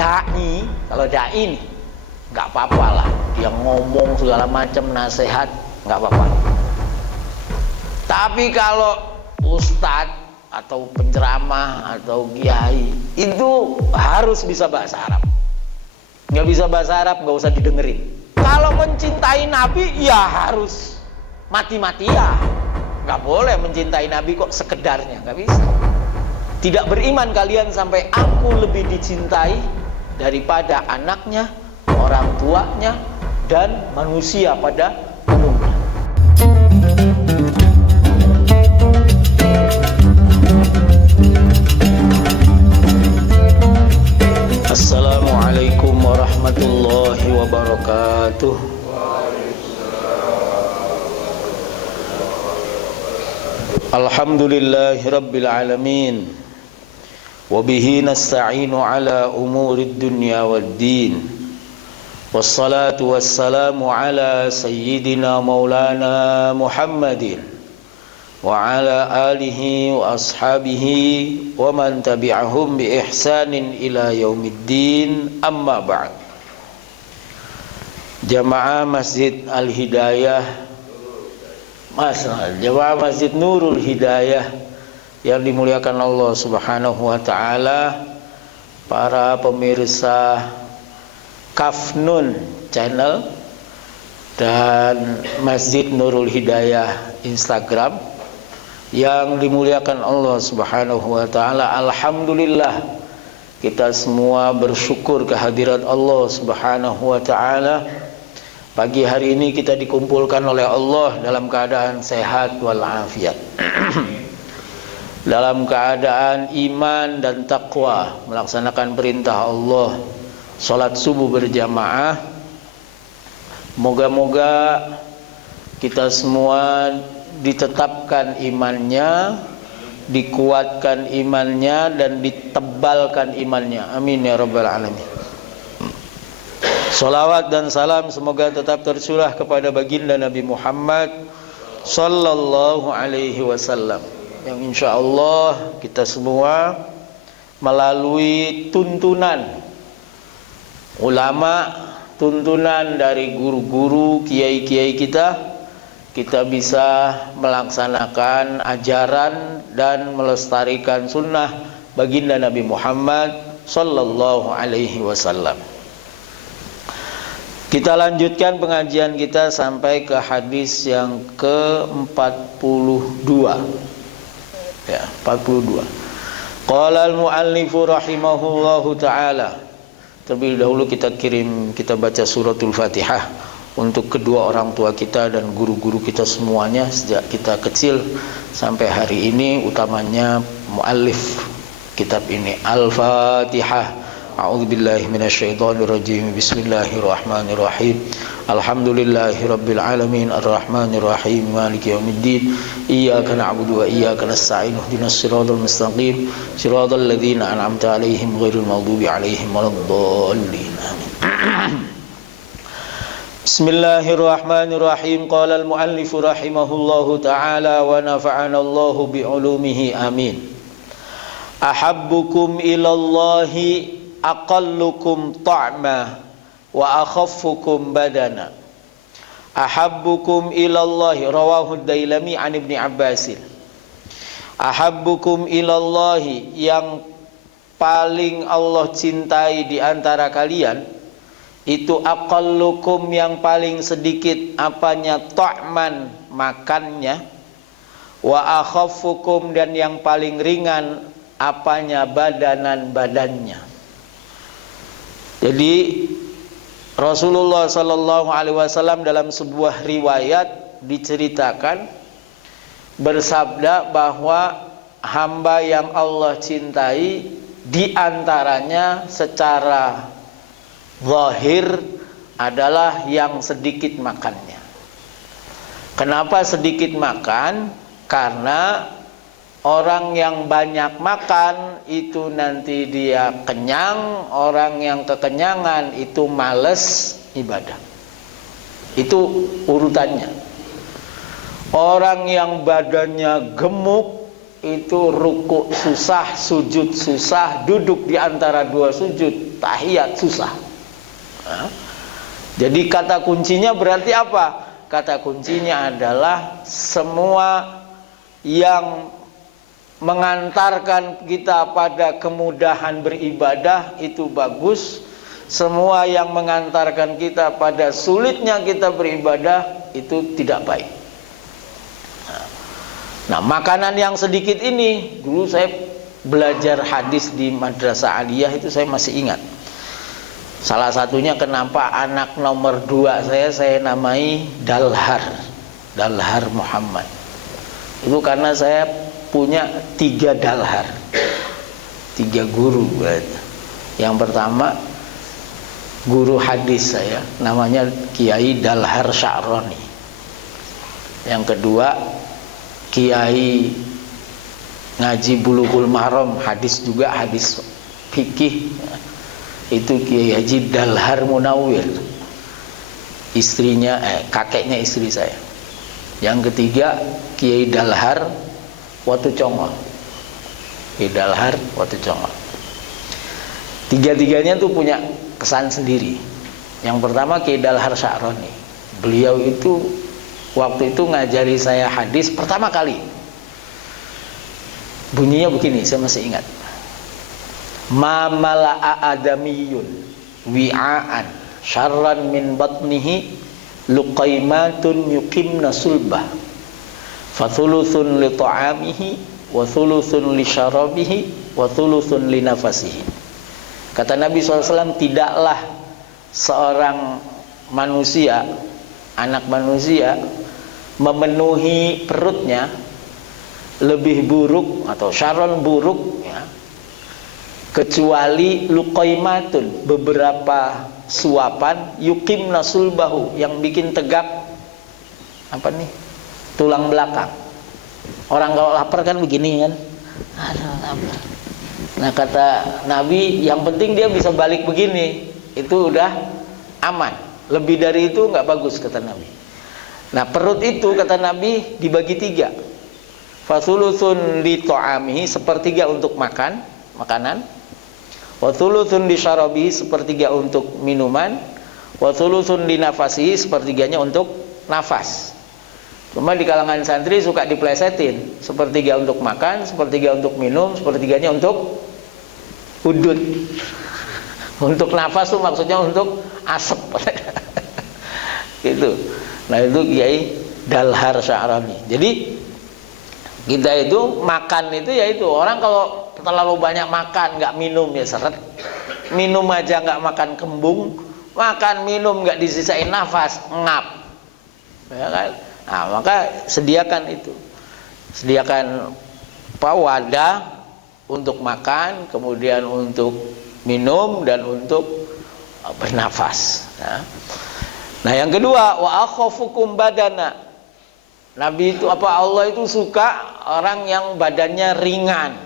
dai, kalau dai nih nggak apa-apa lah, dia ngomong segala macam nasihat nggak apa-apa. Tapi kalau ustadz atau penceramah atau kiai itu harus bisa bahasa Arab. Nggak bisa bahasa Arab nggak usah didengerin. Kalau mencintai Nabi ya harus mati-mati ya. Nggak boleh mencintai Nabi kok sekedarnya, nggak bisa. Tidak beriman kalian sampai aku lebih dicintai daripada anaknya, orang tuanya, dan manusia pada umumnya. Assalamualaikum warahmatullahi wabarakatuh. Alhamdulillahi rabbil alamin. Wabihi nasta'inu ala umurid dunya waddin. Wassalatu wassalamu ala sayyidina maulana Muhammadin wa ala alihi wa ashabihi wa man tabi'ahum bi ihsanin ila yaumiddin, amma ba'd. Jamaah Masjid Al-Hidayah, Jamaah Masjid Nurul Hidayah yang dimuliakan Allah Subhanahu wa taala, para pemirsa Kafnun Channel dan Masjid Nurul Hidayah Instagram yang dimuliakan Allah Subhanahu wa taala. Alhamdulillah, kita semua bersyukur kehadirat Allah Subhanahu wa taala. Pagi hari ini kita dikumpulkan oleh Allah dalam keadaan sehat walafiat. Dalam keadaan iman dan takwa, melaksanakan perintah Allah, sholat subuh berjamaah. Moga-moga kita semua ditetapkan imannya, dikuatkan imannya, dan ditebalkan imannya. Amin ya rabbal alamin. Salawat dan salam semoga tetap tercurah kepada baginda Nabi Muhammad sallallahu alaihi wasallam, yang insya Allah kita semua melalui tuntunan ulama, tuntunan dari guru-guru, kiai-kiai kita bisa melaksanakan ajaran dan melestarikan sunnah baginda Nabi Muhammad sallallahu alaihi wasallam. Kita lanjutkan pengajian kita sampai ke hadis yang ke-42. Ya, 42. Qala al-muallifu rahimahullahu taala. Terlebih dahulu kita baca suratul Fatihah untuk kedua orang tua kita dan guru-guru kita semuanya sejak kita kecil sampai hari ini, utamanya muallif kitab ini. Al-Fatihah. A'udzubillahi minasyaitonirrajim. Bismillahirrahmanirrahim. Alhamdulillahirabbil alamin arrahmanir rahim maliki yaumiddin. Iyyaka na'budu wa iyyaka nasta'in. Ihdinas siratal mustaqim. Siratal ladzina an'amta 'alaihim ghairil maghdubi 'alaihim waladdallin. Amin. Bismillahirrahmanirrahim. Qala al-muallif rahimahullahu ta'ala wa nafa'ana Allahu bi 'ulumihi. Amin. Ahabbukum ilallahi aqallukum ta'ma wa akhaffukum badana. Ahabbukum ilallahi, rawahu Dailami an Ibni Abbasin. Ahabbukum ilallahi, yang paling Allah cintai di antara kalian itu aqallukum, yang paling sedikit apanya, ta'man, makannya, wa akhaffukum, dan yang paling ringan apanya, badanan, badannya. Jadi Rasulullah sallallahu alaihi wasallam dalam sebuah riwayat diceritakan bersabda bahwa hamba yang Allah cintai diantaranya secara zahir adalah yang sedikit makannya. Kenapa sedikit makan? Karena orang yang banyak makan itu nanti dia kenyang, orang yang kekenyangan itu males ibadah. Itu urutannya. Orang yang badannya gemuk itu ruku susah, sujud susah, duduk di antara dua sujud, tahiyat susah. Jadi kata kuncinya berarti apa? Kata kuncinya adalah semua yang mengantarkan kita pada kemudahan beribadah itu bagus. Semua yang mengantarkan kita pada sulitnya kita beribadah itu tidak baik. Nah, makanan yang sedikit ini, dulu saya belajar hadis di Madrasah Aliyah itu saya masih ingat. Salah satunya kenapa anak nomor 2 saya namai Dalhar Muhammad. Itu karena saya punya 3 Dalhar, 3 guru berarti. Yang pertama guru hadis saya namanya Kiai Dalhar Sya'roni. Yang kedua Kiai ngaji Bulughul Maram, hadis juga, hadis fikih, itu Kiai Haji Dalhar Munawwir, istrinya kakeknya istri saya. Yang ketiga Kiai Dalhar Watucongol, Kiai Dalhar Watucongol. Tiga-tiganya tuh punya kesan sendiri. Yang pertama Kiai Dalhar Sya'roni, beliau itu waktu itu ngajari saya hadis pertama kali. Bunyinya begini, saya masih ingat. Ma mala'a adamiyun wi'aan syarran min batnihi luqaimatun yuqimna sulbah fathuluthun li ta'amihi wa thuluthun li syarabihi wa thuluthun li nafasihi. Kata Nabi SAW, tidaklah seorang manusia, anak manusia, memenuhi perutnya lebih buruk atau syarron buruk ya, kecuali luqaimatun, beberapa suapan, yuqimna sulbahu, yang bikin tegak apa nih, tulang belakang. Orang kalau lapar kan begini kan, aduh lapar. Nah kata Nabi, yang penting dia bisa balik begini, itu udah aman. Lebih dari itu nggak bagus kata Nabi. Nah perut itu kata Nabi dibagi 3. Fathuluthun li ta'amihi, sepertiga untuk makanan. Wa thuluthun li syarabihi, sepertiga untuk minuman. Wa thuluthun li nafasihi, sepertiganya untuk nafas. Cuma di kalangan santri suka diplesetin, sepertiga untuk makan, sepertiga untuk minum, sepertiganya untuk udut. Untuk nafas tuh maksudnya untuk asap. Gitu. Nah itu Kiai Dalhar Sya'roni. Jadi kita itu makan itu ya itu, orang kalau terlalu banyak makan nggak minum ya seret. Minum aja nggak makan kembung, makan minum nggak disisain nafas, ngap. Ya kan? Nah, maka sediakan itu. Sediakan wadah untuk makan, kemudian untuk minum dan untuk bernafas. Nah yang kedua, wa akhafukum badana. Nabi itu apa, Allah itu suka orang yang badannya ringan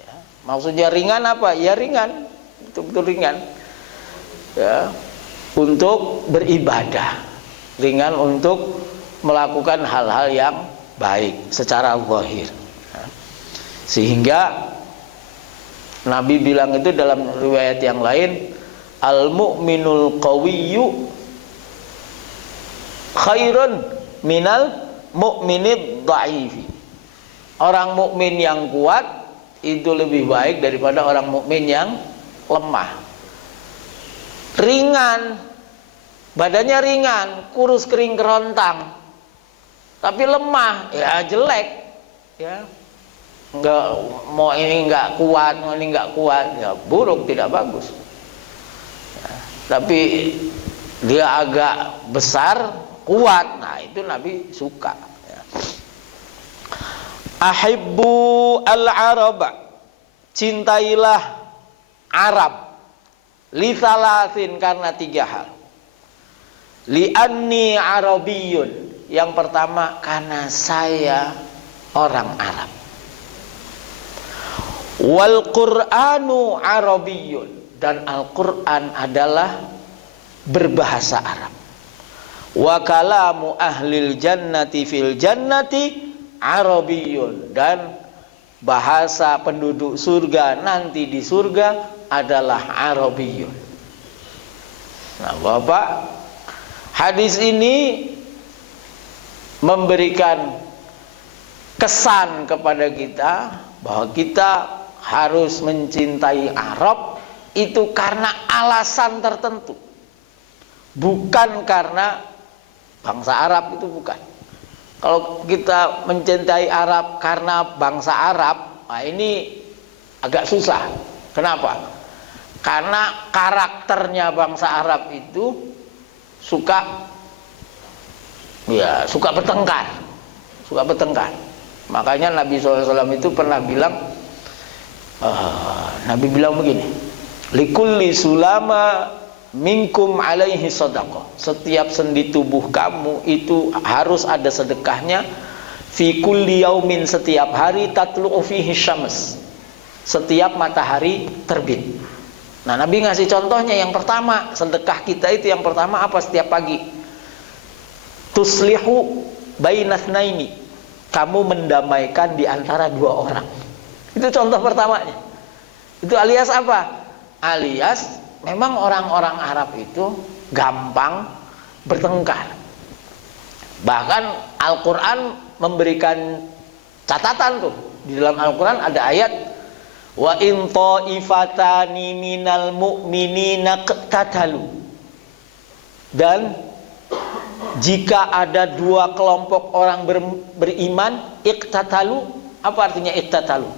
ya. Maksudnya ringan apa? Ya ringan, betul-betul ringan ya, untuk beribadah, ringan untuk melakukan hal-hal yang baik secara zahir ya. Sehingga Nabi bilang itu dalam riwayat yang lain, al-mu'minul qawiyyu khairun minal mu'minid dha'ifi. Orang mukmin yang kuat itu lebih baik daripada orang mukmin yang lemah. Ringan, badannya ringan, kurus kering kerontang, tapi lemah, ya jelek, ya. Enggak, mau ini enggak kuat, mau ini enggak kuat, ya buruk, tidak bagus. Ya, tapi dia agak besar, kuat, nah itu Nabi suka ya. Ahibbu al-araba, cintailah Arab, li thalathin, karena 3 hal. Li anni arabiyun, yang pertama karena saya orang Arab. Wal Qur'anu arabiyun, dan Al-Qur'an adalah berbahasa Arab. Wa kalamu ahlil jannati fil jannati arabiyun, dan bahasa penduduk surga nanti di surga adalah Arabiyyun. Nah, Bapak, hadis ini memberikan kesan kepada kita bahwa kita harus mencintai Arab itu karena alasan tertentu, bukan karena bangsa Arab, itu bukan. Kalau kita mencintai Arab karena bangsa Arab, nah ini agak susah. Kenapa? Karena karakternya bangsa Arab itu suka bertengkar, Makanya Nabi SAW itu pernah bilang, Nabi bilang begini, likulli sulama minkum alaihi sadaqah. Setiap sendi tubuh kamu itu harus ada sedekahnya. Fi kulli yaumin, setiap hari, tatlu'u fihi syams, setiap matahari terbit. Nah, Nabi ngasih contohnya, yang pertama, sedekah kita itu yang pertama apa? Setiap pagi, tuslihu bainatsnaini, kamu mendamaikan di antara dua orang. Itu contoh pertamanya. Itu alias apa? Alias memang orang-orang Arab itu gampang bertengkar. Bahkan Al-Quran memberikan catatan tuh. Di dalam Al-Quran ada ayat, wa in ta'ifatani minal mu'minina qtatalu, dan jika ada dua kelompok orang beriman, iqtatalu. Apa artinya iqtatalu?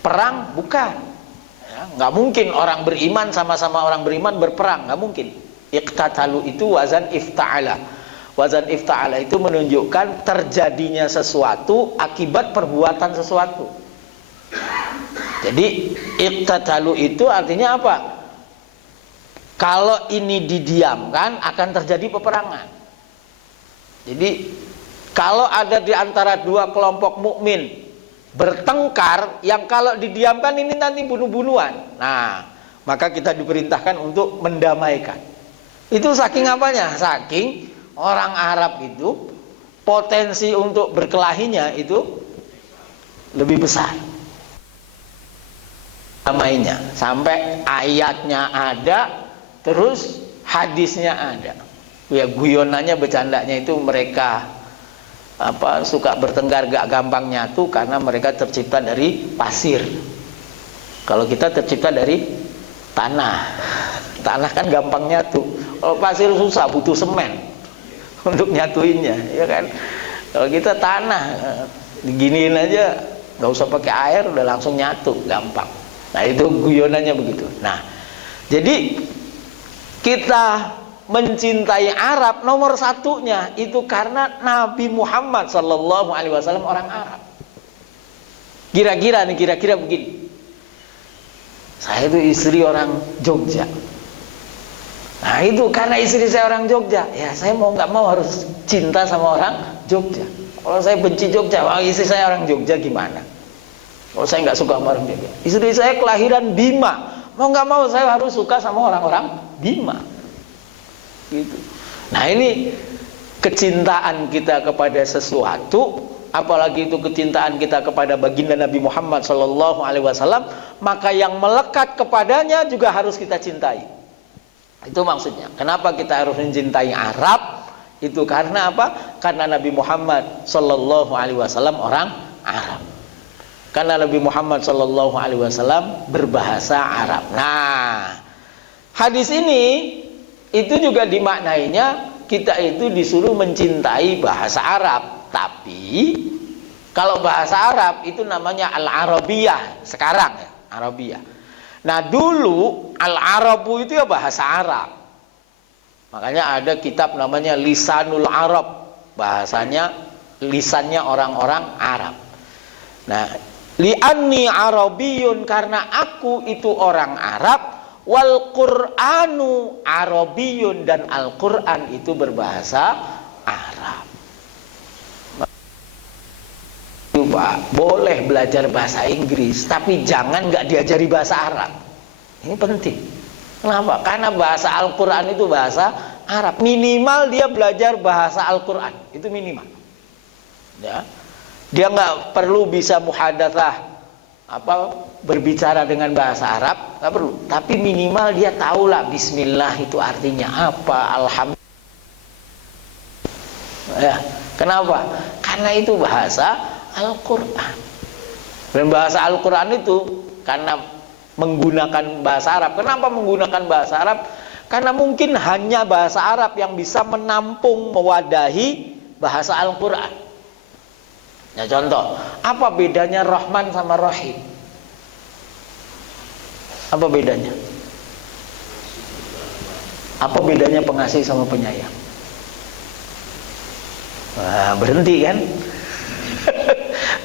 Perang? Bukan. Ya, nggak mungkin orang beriman sama-sama orang beriman berperang, nggak mungkin. Iqtatalu itu wazan ifta'ala. Wazan ifta'ala itu menunjukkan terjadinya sesuatu akibat perbuatan sesuatu. Jadi iqtatalu itu artinya apa? Kalau ini didiamkan akan terjadi peperangan. Jadi kalau ada di antara dua kelompok mukmin bertengkar, yang kalau didiamkan ini nanti bunuh-bunuhan. Nah, maka kita diperintahkan untuk mendamaikan. Itu saking apanya? Saking orang Arab itu potensi untuk berkelahinya itu lebih besar. Damainya sampai ayatnya ada, terus hadisnya ada. Ya, guyonannya, bercandanya itu mereka suka bertengkar, gak gampang nyatu karena mereka tercipta dari pasir. Kalau kita tercipta dari tanah. Tanah kan gampang nyatu. Kalau pasir susah, butuh semen untuk nyatuinnya, ya kan? Kalau kita tanah, diginiin aja, gak usah pakai air, udah langsung nyatu, gampang. Nah, itu guyonannya begitu. Nah, jadi kita mencintai Arab nomor satunya itu karena Nabi Muhammad SAW orang Arab. Kira-kira begini, saya itu istri orang Jogja. Nah, itu karena istri saya orang Jogja, ya saya mau nggak mau harus cinta sama orang Jogja. Kalau saya benci Jogja, istri saya orang Jogja gimana? Kalau saya nggak suka sama orang Jogja, istri saya kelahiran Bima, mau nggak mau saya harus suka sama orang-orang Bima. Gitu. Nah, ini kecintaan kita kepada sesuatu, apalagi itu kecintaan kita kepada baginda Nabi Muhammad SAW, maka yang melekat kepadanya juga harus kita cintai. Itu maksudnya. Kenapa kita harus mencintai Arab? Itu karena apa? Karena Nabi Muhammad SAW orang Arab. Karena Nabi Muhammad SAW berbahasa Arab. Nah, hadis ini itu juga dimaknainya kita itu disuruh mencintai bahasa Arab. Tapi kalau bahasa Arab itu namanya Al-Arabiyah sekarang, ya, Arabiyah. Nah, dulu Al-Arabu itu ya bahasa Arab. Makanya ada kitab namanya Lisanul Arab, bahasanya lisannya orang-orang Arab. Nah, li'anni Arabiyyun, karena aku itu orang Arab. Wal Qur'anu Arabiyyun, dan Al-Qur'an itu berbahasa Arab. Pak, boleh belajar bahasa Inggris, tapi jangan nggak diajari bahasa Arab. Ini penting. Kenapa? Karena bahasa Al-Qur'an itu bahasa Arab. Minimal dia belajar bahasa Al-Qur'an, itu minimal. Ya. Dia nggak perlu bisa muhadatsah berbicara dengan bahasa Arab, nggak perlu. Tapi minimal dia tahulah Bismillah itu artinya apa, Alhamdulillah. Ya, kenapa? Karena itu bahasa Al-Quran. Dan bahasa Al-Quran itu karena menggunakan bahasa Arab. Kenapa menggunakan bahasa Arab? Karena mungkin hanya bahasa Arab yang bisa menampung, mewadahi bahasa Al-Quran. Ya, contoh, apa bedanya Rahman sama Rahim? Apa bedanya? Apa bedanya pengasih sama penyayang? Wah, berhenti kan?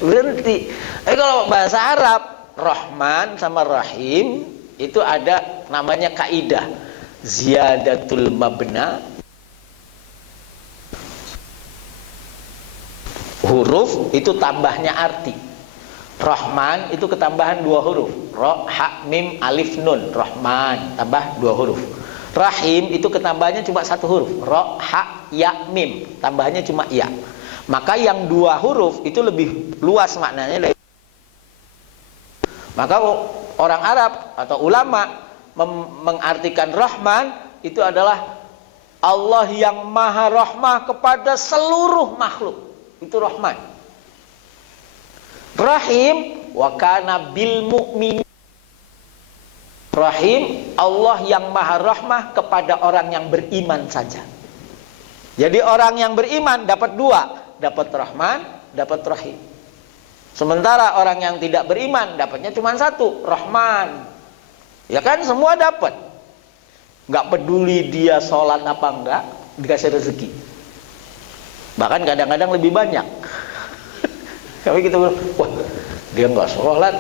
Berhenti. Kalau bahasa Arab, Rahman sama Rahim itu ada namanya kaidah ziyadatul mabna, huruf itu tambahnya arti. Rahman itu ketambahan 2 huruf, Ra, Ha, Mim, Alif, Nun. Rahman tambah 2 huruf. Rahim itu ketambahannya cuma 1 huruf, Ra, Ha, Ya, Mim. Tambahannya cuma Ya. Maka yang 2 huruf itu lebih luas maknanya. Maka orang Arab atau ulama mengartikan Rahman itu adalah Allah yang maha rahmah kepada seluruh makhluk. Itu Rahman. Rahim wa kana bil mu'min. Rahim, Allah yang maha rahmah kepada orang yang beriman saja. Jadi orang yang beriman dapat 2, dapat Rahman, dapat Rahim. Sementara orang yang tidak beriman dapatnya cuma 1, Rahman. Ya kan, semua dapat. Nggak peduli dia sholat apa enggak, dikasih rezeki. Bahkan kadang-kadang lebih banyak. Tapi kita bilang, wah, dia nggak sholat,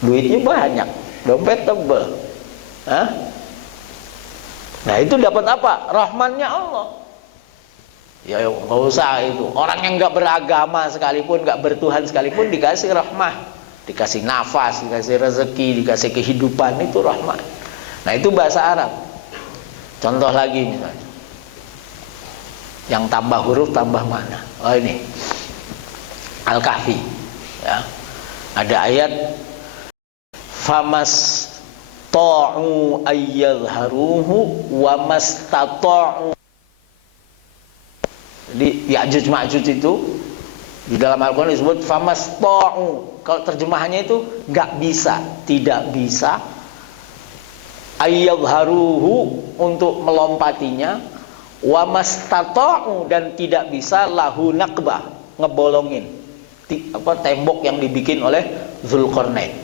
duitnya banyak, dompet tebel. Hah? Nah, itu dapat apa? Rahmannya Allah. Ya nggak usah itu. Orang yang nggak beragama sekalipun, nggak bertuhan sekalipun dikasih rahmah, dikasih nafas, dikasih rezeki, dikasih kehidupan, itu rahmat. Nah, itu bahasa Arab. Contoh lagi misalnya, yang tambah huruf tambah makna. Oh, ini Al-Kahfi. Ya. Ada ayat famas ta'u ayyadharuhu wa mastata'u. Jadi Ya'juj Ma'juj itu di dalam Al-Quran disebut famasta'u. Kalau terjemahannya itu nggak bisa, tidak bisa ayyadharuhu untuk melompatinya, wa mastata'u dan tidak bisa lahu naqbah, ngebolongin tembok yang dibikin oleh Dzulqarnain.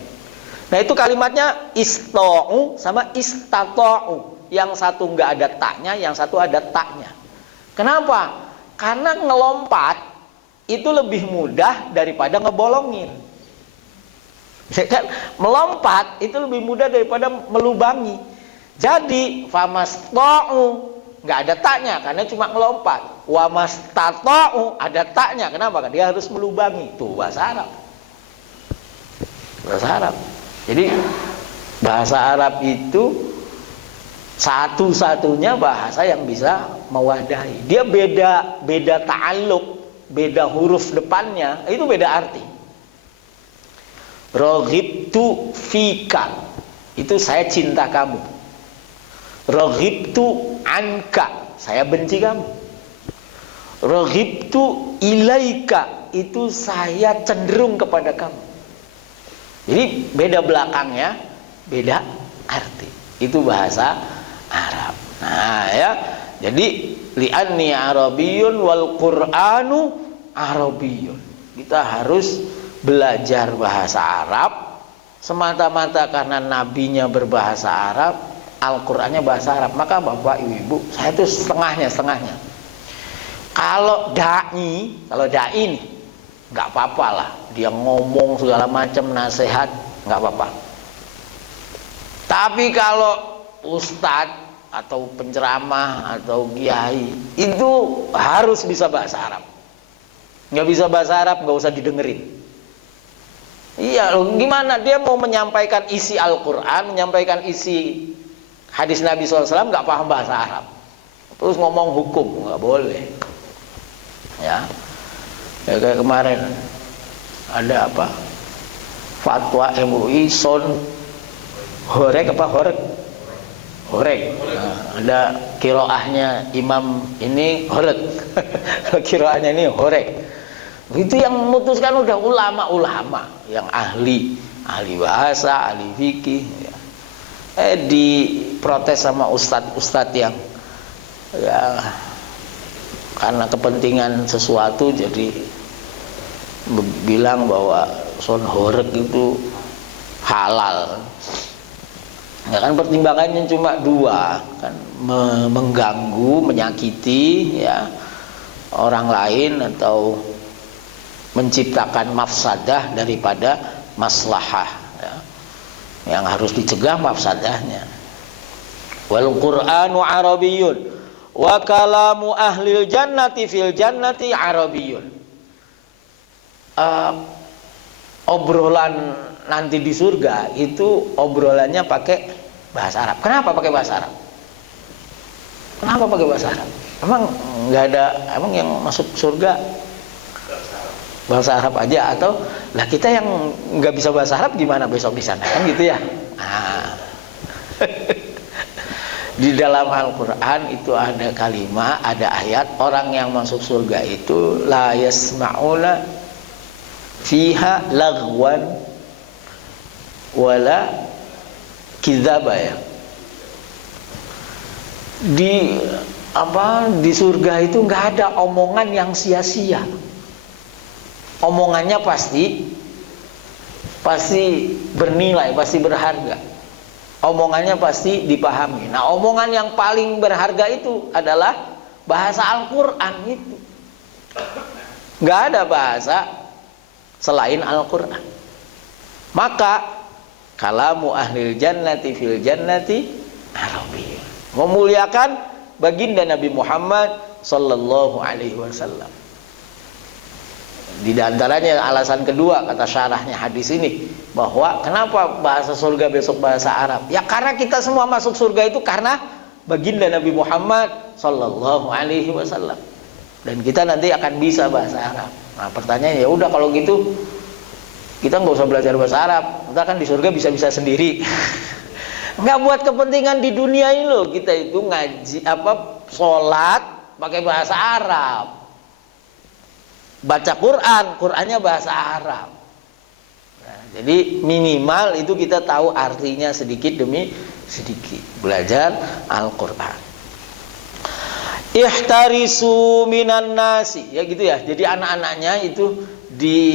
Nah, itu kalimatnya ista'u sama istata'u. Yang satu nggak ada taknya, yang satu ada taknya. Kenapa? Karena ngelompat itu lebih mudah daripada ngebolongin. Ya kan? Melompat itu lebih mudah daripada melubangi. Jadi famasta'u nggak ada taknya karena cuma ngelompat. Wa mastata'u ada taknya. Kenapa? Karena dia harus melubangi. Itu bahasa Arab. Bahasa Arab. Jadi bahasa Arab itu satu-satunya bahasa yang bisa mewadahi. Dia beda ta'alluq, beda huruf depannya, itu beda arti. Raghibtu fika, itu saya cinta kamu. Raghibtu anka, saya benci kamu. Raghibtu ilaika, itu saya cenderung kepada kamu. Jadi beda belakangnya, beda arti. Itu bahasa Arab. Nah, ya. Jadi li'anni arabiyyun wal qur'anu arabiyyun. Kita harus belajar bahasa Arab semata-mata karena nabinya berbahasa Arab, Al-Qur'annya bahasa Arab. Maka Bapak Ibu, saya itu setengahnya. Kalau dai nih nggak apa-apa lah, dia ngomong segala macam nasihat, nggak apa-apa. Tapi kalau ustadz atau penceramah atau kiai itu harus bisa bahasa Arab. Nggak bisa bahasa Arab nggak usah didengerin. Iya, gimana dia mau menyampaikan isi Al-Quran, menyampaikan isi hadis Nabi SAW nggak paham bahasa Arab, terus ngomong hukum, nggak boleh. Ya kayak kemarin ada fatwa MUI son horek apa horek? Horek. Nah, ada kiroahnya imam ini horek. Kiroahnya ini horek. Itu yang memutuskan udah ulama-ulama yang ahli bahasa, ahli fikih. Ya. Diprotes sama ustadz-ustadz yang ya karena kepentingan sesuatu jadi bilang bahwa son horek itu halal. Ya kan pertimbangannya cuma dua kan, mengganggu, menyakiti ya orang lain atau menciptakan mafsadah daripada maslahah ya. Yang harus dicegah mafsadahnya. Wal Qur'anu Arabiyyun wa kalamu ahlil jannati fil jannati Arabiyyun. Obrolan nanti di surga itu obrolannya pakai bahasa Arab. Kenapa pakai bahasa Arab? Kenapa pakai bahasa Arab? Emang nggak ada, emang yang masuk surga bahasa Arab aja atau lah kita yang nggak bisa bahasa Arab gimana besok di sana kan gitu ya? Nah. Di dalam Al-Quran itu ada kalimat, ada ayat orang yang masuk surga itu la yasma'una fiha lagwan wala kidzaba ya. Di surga itu nggak ada omongan yang sia-sia. Omongannya pasti bernilai, pasti berharga. Omongannya pasti dipahami. Nah, omongan yang paling berharga itu adalah bahasa Al-Quran itu. Nggak ada bahasa selain Al-Quran. Maka kalamu ahlil jannati fil jannati Arabiyyun. Memuliakan baginda Nabi Muhammad sallallahu alaihi wasallam. Di antaranya alasan kedua kata syarahnya hadis ini bahwa kenapa bahasa surga besok bahasa Arab? Ya karena kita semua masuk surga itu karena baginda Nabi Muhammad sallallahu alaihi wasallam. Dan kita nanti akan bisa bahasa Arab. Nah, pertanyaannya ya udah kalau gitu kita nggak usah belajar bahasa Arab, kita kan di surga bisa-bisa sendiri. Nggak buat kepentingan di dunia ini loh, kita itu ngaji sholat pakai bahasa Arab, baca Qurannya bahasa Arab. Nah, jadi minimal itu kita tahu artinya sedikit demi sedikit, belajar Al-Quran. Ihtarisu minan nasi, ya gitu ya. Jadi anak-anaknya itu dilatih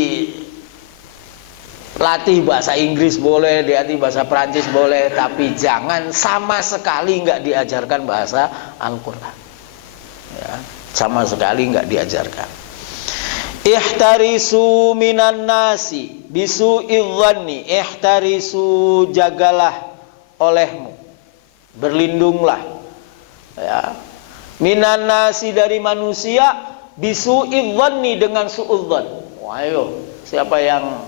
bahasa Inggris boleh, dilatih bahasa Prancis boleh, tapi jangan sama sekali nggak diajarkan bahasa Al-Quran. Ya, sama sekali nggak diajarkan. Ihtarisu minan nasi bisu'i dhanni, ihtarisu jagalah olehmu, berlindunglah ya. Minan nasi dari manusia bisu'i dhanni dengan su'udzan. Wah, ayo, siapa yang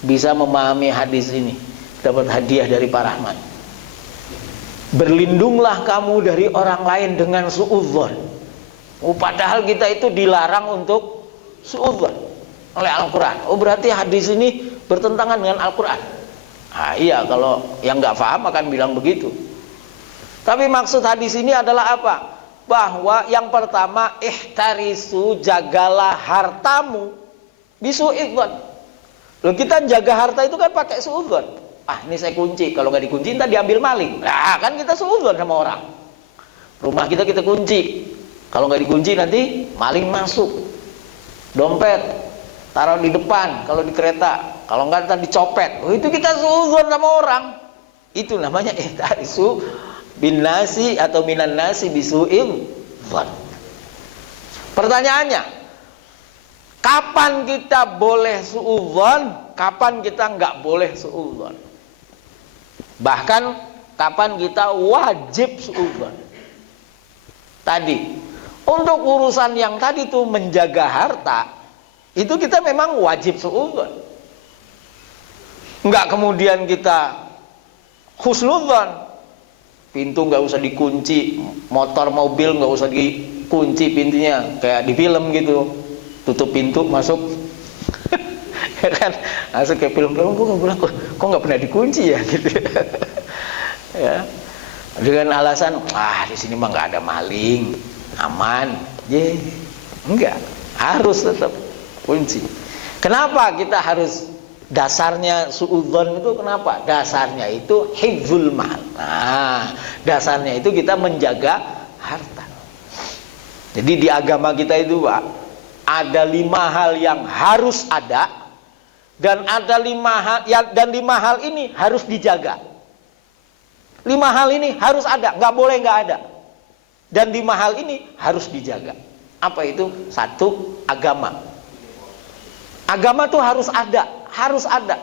bisa memahami hadis ini dapat hadiah dari Pak Rahman. Berlindunglah kamu dari orang lain dengan su'udzan. Padahal kita itu dilarang untuk su'udzan oleh Al-Quran. Berarti hadis ini bertentangan dengan Al-Quran. Nah, iya, kalau yang nggak paham akan bilang begitu. Tapi maksud hadis ini adalah apa? Bahwa yang pertama, ihtarisu, jagalah hartamu bisu'idzan. Loh, kita jaga harta itu kan pakai suudzon. Ini saya kunci, kalau nggak dikunci ntar diambil maling. Nah, kan kita suudzon sama orang. Rumah kita kunci, kalau nggak dikunci nanti maling masuk. Dompet taruh di depan kalau di kereta, kalau nggak ntar dicopet. Itu kita suudzon sama orang. Itu namanya ihtarisu bin nasi atau minan nasi bisu'il dzan. Pertanyaannya, kapan kita boleh suudzon, kapan kita nggak boleh suudzon? Bahkan kapan kita wajib suudzon? Tadi, untuk urusan yang tadi itu menjaga harta, itu kita memang wajib suudzon. Nggak kemudian kita husnudzon. Pintu nggak usah dikunci, motor mobil nggak usah dikunci pintunya, kayak di film gitu. Tutup pintu, masuk. Ya kan, masuk ke film-film, gue bilang kok nggak pernah dikunci ya gitu. Ya, dengan alasan di sini mah nggak ada maling, aman. Enggak, harus tetap kunci. Kenapa kita harus, dasarnya suudzon itu kenapa? Dasarnya itu hifdzul mal. Nah, dasarnya itu kita menjaga harta. Jadi di agama kita itu Pak, ada 5 hal yang harus ada, dan ada 5 hal dan 5 hal ini harus dijaga. 5 hal ini harus ada, nggak boleh nggak ada. Dan 5 hal ini harus dijaga. Apa itu? 1, agama. Agama tuh harus ada, harus ada.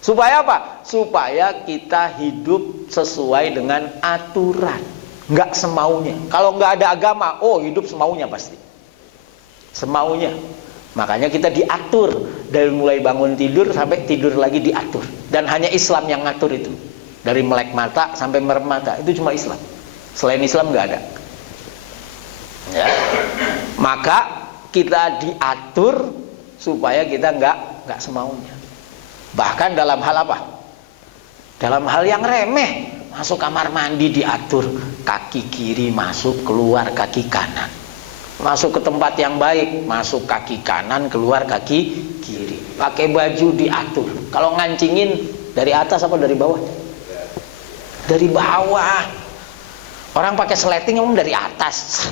Supaya apa? Supaya kita hidup sesuai dengan aturan, nggak semaunya. Kalau nggak ada agama, hidup semaunya pasti. Semaunya. Makanya kita diatur dari mulai bangun tidur sampai tidur lagi diatur. Dan hanya Islam yang ngatur itu. Dari melek mata sampai merem mata, itu cuma Islam. Selain Islam nggak ada. Ya. Maka kita diatur supaya kita nggak semaunya. Bahkan dalam hal apa? Dalam hal yang remeh, masuk kamar mandi diatur, kaki kiri masuk, keluar kaki kanan. Masuk ke tempat yang baik, masuk kaki kanan, keluar kaki kiri. Pakai baju diatur. Kalau ngancingin dari atas apa dari bawah? Dari bawah. Orang pakai sleting ngomong dari atas.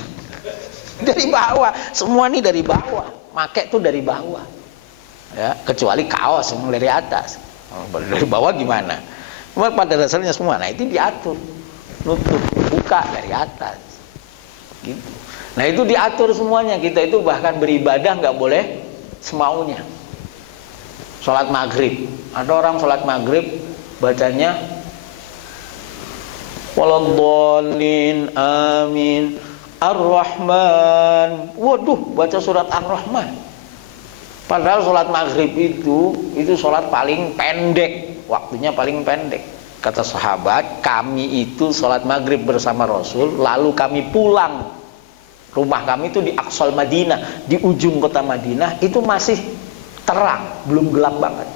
Dari bawah. Semua nih dari bawah. Make tuh dari bawah. Ya, kecuali kaos yang dari atas. Dari bawah gimana? Cuma pada dasarnya semua. Nah, itu diatur. Nutup, buka dari atas. Gitu. Nah, itu diatur semuanya. Kita itu bahkan beribadah nggak boleh semaunya. Sholat maghrib. Ada orang sholat maghrib bacanya waladhdallin amin ar-rahman. Waduh, baca surat ar-rahman. Padahal sholat maghrib itu sholat paling pendek, waktunya paling pendek. Kata sahabat, kami itu sholat maghrib bersama Rasul, lalu kami pulang. Rumah kami itu di Aqsal Madinah, di ujung kota Madinah, itu masih terang, belum gelap banget.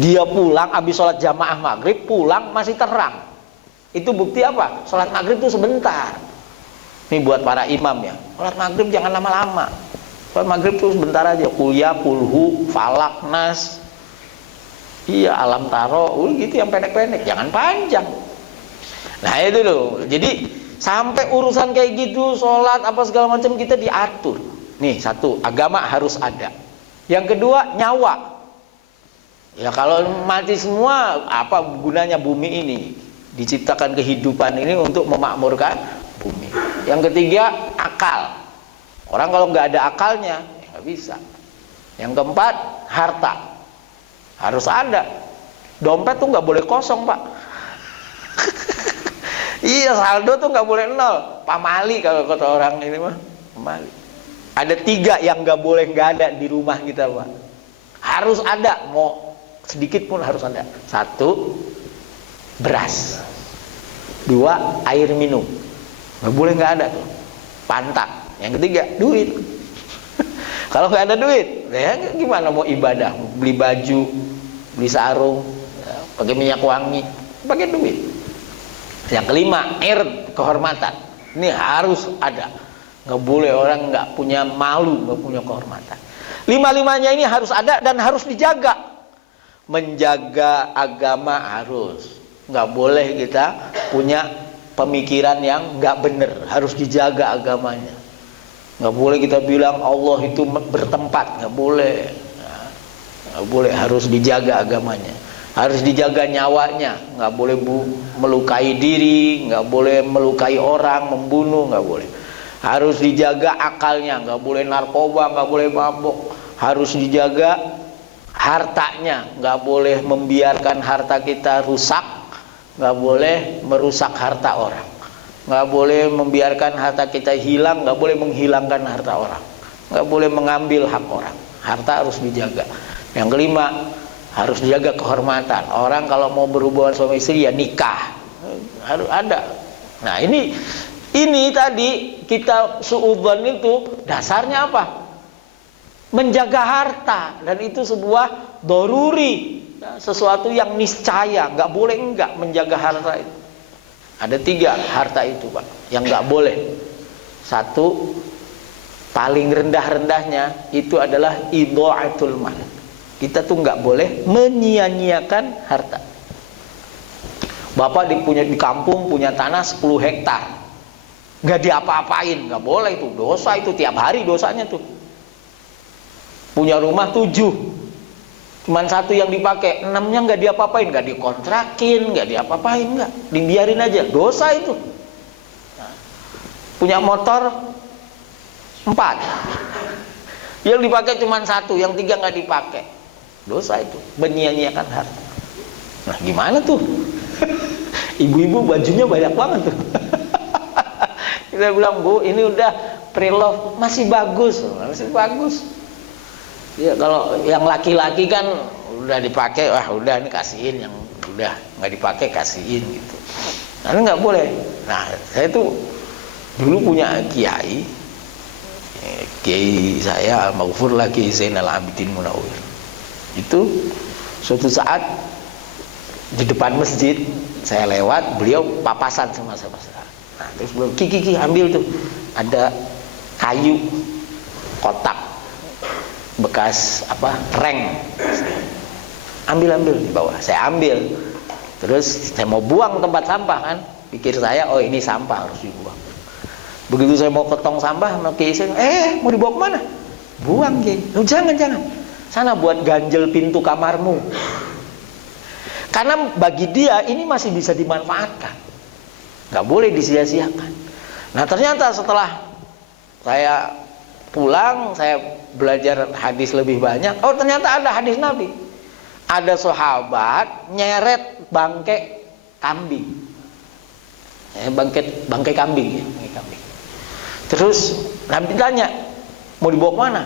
Dia pulang, habis sholat jamaah maghrib, pulang masih terang. Itu bukti apa? Sholat maghrib itu sebentar. Ini buat para imam ya, sholat maghrib jangan lama-lama. Sholat maghrib itu sebentar aja. Kuliah, kulhu, falak, nas, iya, alam taro, gitu yang pendek-pendek, jangan panjang. Nah itu loh. Jadi sampai urusan kayak gitu, sholat apa segala macam kita diatur. Nih, 1, agama harus ada. Yang kedua, nyawa. Ya kalau mati semua, apa gunanya bumi ini? Diciptakan kehidupan ini untuk memakmurkan bumi. Yang ketiga, akal. Orang kalau nggak ada akalnya, nggak bisa. Yang keempat, harta. Harus ada. Dompet tuh nggak boleh kosong, Pak. Iya, saldo tuh nggak boleh 0. Pamali kalau kata orang ini mah, pamali. Ada 3 yang nggak boleh nggak ada di rumah kita, Pak. Harus ada, mau sedikit pun harus ada. 1, beras. 2, air minum. Nggak boleh nggak ada tuh. Pantak. Yang ketiga, duit. Kalau nggak ada duit, ya gimana mau ibadah? Beli baju, beli sarung, ya, pakai minyak wangi, pakai duit. Yang kelima, kehormatan. Ini harus ada. Nggak boleh orang nggak punya malu, nggak punya kehormatan. 5-5-nya ini harus ada dan harus dijaga. Menjaga agama harus. Nggak boleh kita punya pemikiran yang nggak benar. Harus dijaga agamanya. Nggak boleh kita bilang Allah itu bertempat. Nggak boleh. Nggak boleh, harus dijaga agamanya. Harus dijaga nyawanya. Nggak boleh melukai diri. Nggak boleh melukai orang, membunuh. Nggak boleh. Harus dijaga akalnya. Nggak boleh narkoba, nggak boleh mabuk. Harus dijaga hartanya. Nggak boleh membiarkan harta kita rusak. Nggak boleh merusak harta orang. Nggak boleh membiarkan harta kita hilang. Nggak boleh menghilangkan harta orang. Nggak boleh mengambil hak orang. Harta harus dijaga. Yang kelima, harus dijaga kehormatan. Orang kalau mau berhubungan suami istri ya nikah, harus ada. Nah ini tadi kita suudzon itu dasarnya apa? menjaga harta, dan itu sebuah doruri, ya, sesuatu yang niscaya, nggak boleh enggak menjaga harta itu. Ada 3 harta itu, Pak, yang nggak boleh. 1, paling rendah-rendahnya itu adalah idha'atul mal. Kita tuh nggak boleh menyia-nyiakan harta. Bapak di kampung punya tanah 10 hektar, nggak diapa-apain, nggak boleh itu, dosa itu, tiap hari dosanya tuh. Punya rumah 7, cuman 1 yang dipakai, 6-nya nggak diapa-apain, nggak dikontrakin, nggak diapa-apain, nggak, dibiarin aja, dosa itu. Nah, punya motor 4, yang dipakai cuman 1, yang 3 nggak dipakai, dosa itu, menyia-nyiakan harta. Nah, gimana tuh? Ibu-ibu bajunya banyak banget tuh. Kita bilang, Bu, ini udah pre-love, masih bagus, masih bagus. Ya, kalau yang laki-laki kan udah dipakai, wah udah ini kasihin, yang udah nggak dipakai kasihin gitu. Nah, nggak boleh. Nah, saya tuh dulu punya kiai saya Al-Maghfur lagi Zainal Abidin Munawwir. Itu suatu saat di depan masjid saya lewat, beliau papasan sama saya. Nah, terus beliau, Ki ambil tuh, ada kayu kotak bekas reng, ambil di bawah. Saya ambil, terus saya mau buang tempat sampah kan, pikir saya, oh ini sampah harus dibuang. Begitu saya mau ke tong sampah sama Kiai saya, mau dibawa kemana? Buang, Kiai. Oh, jangan, sana buat ganjel pintu kamarmu. Karena bagi dia ini masih bisa dimanfaatkan, nggak boleh disia-siakan. Nah, ternyata setelah saya pulang, saya belajar hadis lebih banyak. Oh, ternyata ada hadis Nabi. Ada sahabat nyeret bangkai kambing. Bangkai kambing. Terus Nabi tanya, mau dibawa kemana?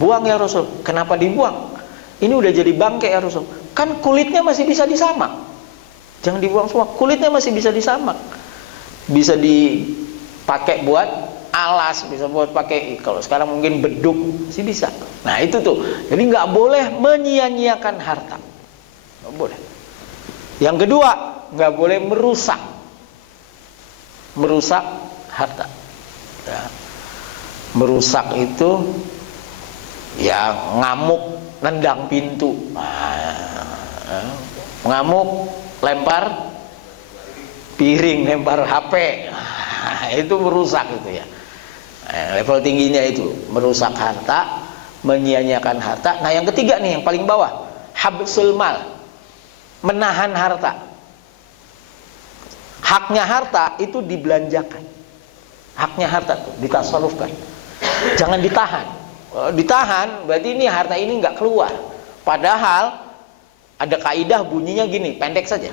Buang ya Rasul. Kenapa dibuang? Ini udah jadi bangkai ya Rasul. Kan kulitnya masih bisa disamak. Jangan dibuang semua. Kulitnya masih bisa disamak. Bisa dipakai buat alas, bisa buat pakai, kalau sekarang mungkin beduk sih bisa. Nah, itu tuh. Jadi nggak boleh menyia-nyiakan harta. Nggak boleh. Yang kedua, nggak boleh merusak harta. Ya. Merusak itu ya ngamuk, nendang pintu. Ngamuk, lempar piring, lempar HP. Itu merusak itu ya. Level tingginya itu merusak harta, menyia-nyiakan harta. Nah, yang ketiga nih, yang paling bawah, habsul mal, menahan harta. Haknya harta itu dibelanjakan. Haknya harta itu ditasarrufkan. Jangan ditahan. Ditahan berarti ini harta ini nggak keluar. Padahal ada kaidah bunyinya gini, pendek saja.